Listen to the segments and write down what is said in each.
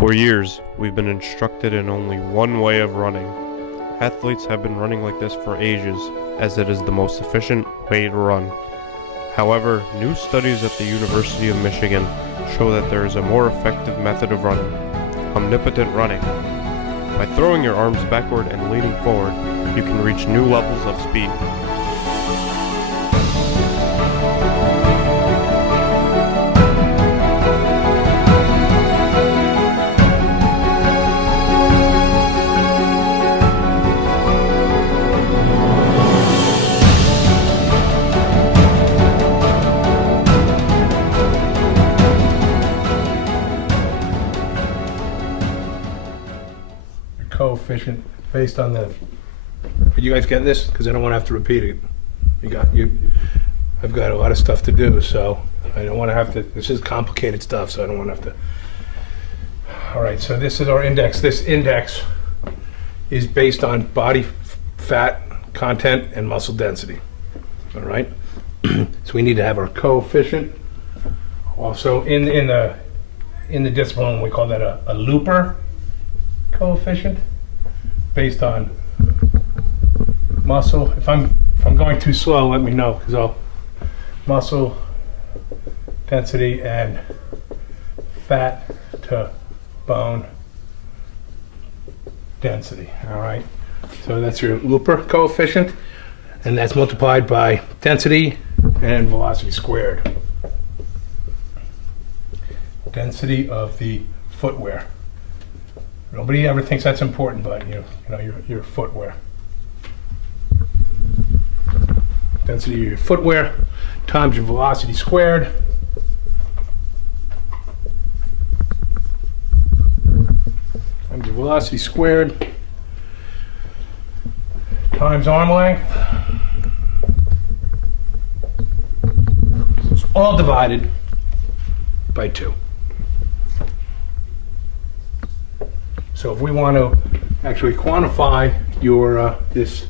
For years, we've been instructed in only one way of running. Athletes have been running like this for ages, as it is the most efficient way to run. However, new studies at the University of Michigan show that there is a more effective method of running, omnipotent running. By throwing your arms backward and leaning forward, you can reach new levels of speed. Coefficient based on the. Are you guys getting this? Because I don't want to have to repeat it. I've got a lot of stuff to do, so I don't want to have to. This is complicated stuff, so I don't want to have to. All right, so this is our index. This index is based on body fat content and muscle density. All right, so we need to have our coefficient. Also, in the discipline, we call that a looper coefficient, based on muscle. If I'm going too slow, let me know, because I'll muscle density and fat to bone density. All right, so that's your looper coefficient, and that's multiplied by density and velocity squared. Density of the footwear. Nobody ever thinks that's important, but your footwear. Density of your footwear times your velocity squared. Times your velocity squared times arm length. It's all divided by 2. So if we want to actually quantify your this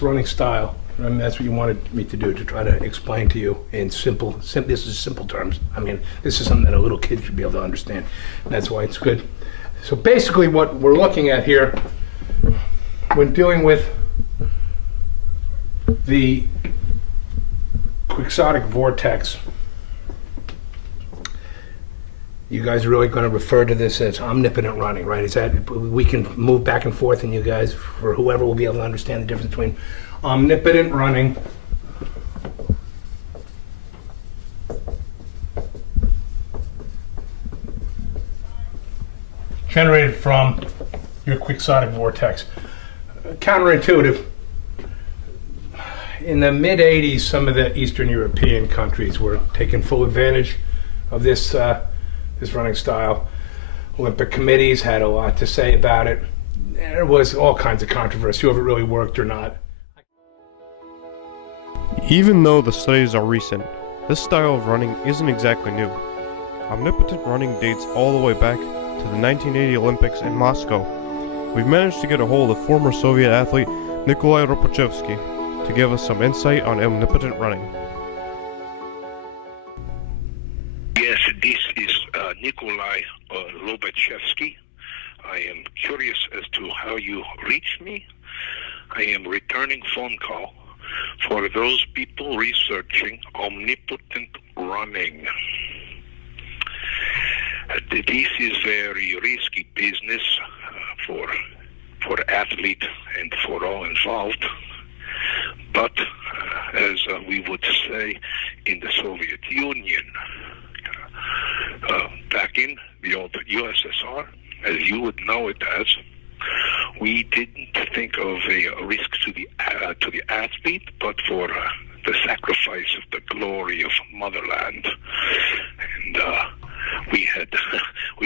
running style, I mean, that's what you wanted me to do, to try to explain to you in simple. This is simple terms. I mean, this is something that a little kid should be able to understand. And that's why it's good. So basically, what we're looking at here, when dealing with the quixotic vortex, you guys are really going to refer to this as omnipotent running, right? Is that we can move back and forth, and you guys, for whoever, will be able to understand the difference between omnipotent running generated from your quixotic vortex. Counterintuitive. In the mid-'80s, some of the Eastern European countries were taking full advantage of this running style. Olympic committees had a lot to say about it. There was all kinds of controversy whether it really worked or not. Even though the studies are recent, this style of running isn't exactly new. Omnipotent running dates all the way back to the 1980 Olympics in Moscow. We've managed to get a hold of former Soviet athlete Nikolai Ropochevsky to give us some insight on omnipotent running. Yes, this is Nikolai Lobachevsky. I am curious as to how you reached me. I am returning phone call for those people researching omnipotent running. This is very risky business for athlete and for all involved. But as we would say in the Soviet Union, back in the old USSR, as you would know it as, we didn't think of a risk to the athlete, but for the sacrifice of the glory of motherland. And we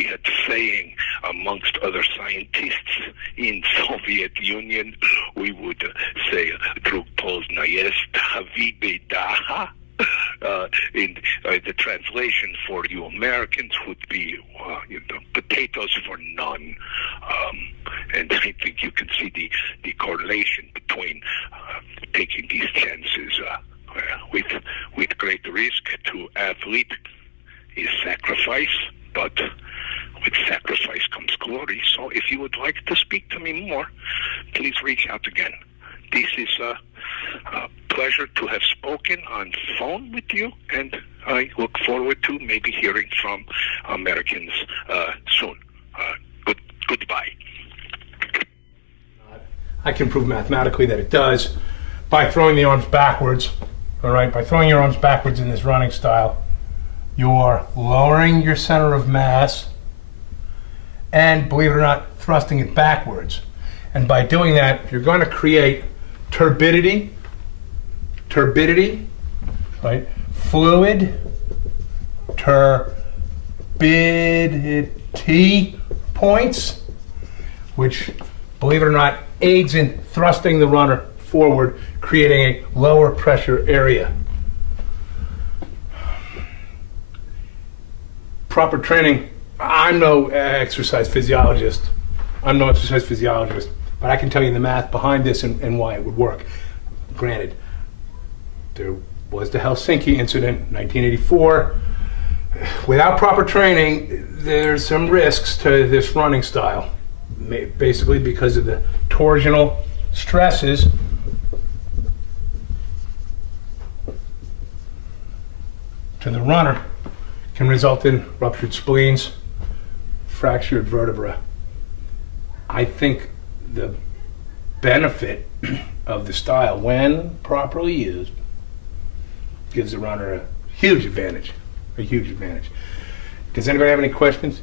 had saying amongst other scientists in Soviet Union, we would say "Drug poznayest havibe daha." The translation for you Americans would be potatoes for none. And I think you can see the correlation between taking these chances with great risk to athlete is sacrifice, but with sacrifice comes glory. So if you would like to speak to me more, please reach out again. This is a pleasure to have spoken on phone with you, and I look forward to maybe hearing from Americans soon. Goodbye. I can prove mathematically that it does by throwing the arms backwards. All right, by throwing your arms backwards in this running style, you're lowering your center of mass and, believe it or not, thrusting it backwards. And by doing that, you're going to create turbidity, right? Fluid turbidity points, which, believe it or not, aids in thrusting the runner forward, creating a lower pressure area. Proper training. I'm no exercise physiologist, but I can tell you the math behind this and why it would work. Granted, there was the Helsinki incident, 1984. Without proper training, there's some risks to this running style, basically because of the torsional stresses to the runner can result in ruptured spleens, fractured vertebra. I think the benefit of the style, when properly used, gives the runner a huge advantage. Does anybody have any questions?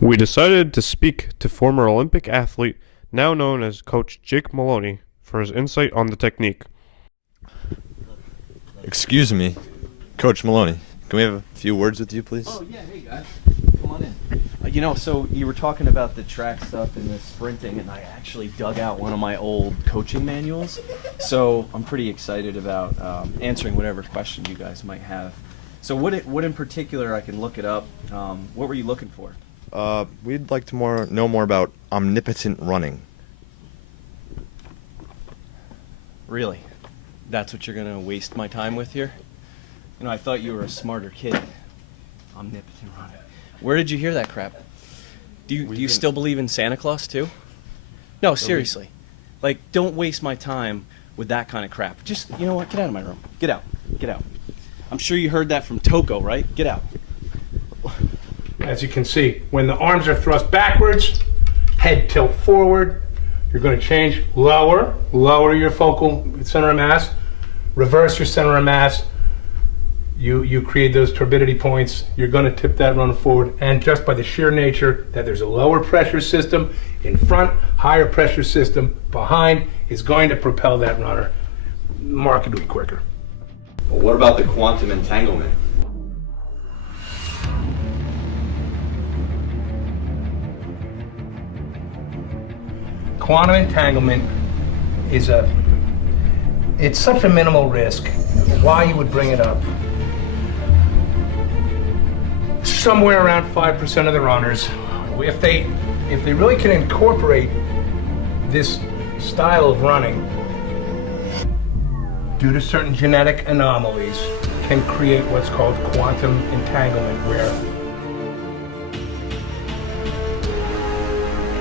We decided to speak to former Olympic athlete, now known as Coach Jake Maloney, for his insight on the technique. Excuse me, Coach Maloney. Can we have a few words with you, please? Oh, yeah, hey guys. Come on in. So you were talking about the track stuff and the sprinting, and I actually dug out one of my old coaching manuals. So I'm pretty excited about answering whatever question you guys might have. So what in particular, I can look it up. What were you looking for? We'd like to know more about Omnipotent Running. Really? That's what you're going to waste my time with here? I thought you were a smarter kid. Omnipotent Running. Where did you hear that crap? Do you still believe in Santa Claus too? No, seriously. Like, don't waste my time with that kind of crap. Just, you know what? Get out of my room. Get out. I'm sure you heard that from Toko, right? Get out. As you can see, when the arms are thrust backwards, head tilt forward, you're going to change, lower your focal center of mass, reverse your center of mass. You create those turbidity points. You're going to tip that runner forward, and just by the sheer nature that there's a lower pressure system in front, higher pressure system behind, is going to propel that runner markedly quicker. Well, what about the quantum entanglement? Quantum entanglement it's such a minimal risk. Why you would bring it up? Somewhere around 5% of the runners, if they really can incorporate this style of running, due to certain genetic anomalies, can create what's called quantum entanglement, where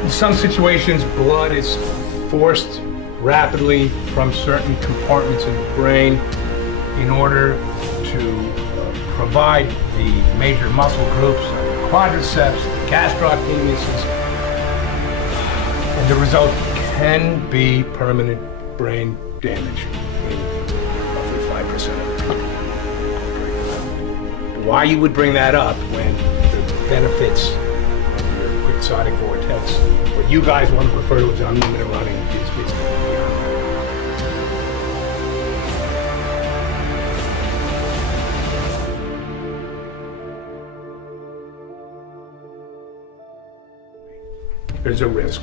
in some situations blood is forced rapidly from certain compartments in the brain in order to provide the major muscle groups, the quadriceps, the gastrocnemiuses, and the result can be permanent brain damage in roughly 5% of the time. Why you would bring that up when the benefits of your quixotic vortex, what you guys want to refer to as unlimited running, is beyond that. There's a risk.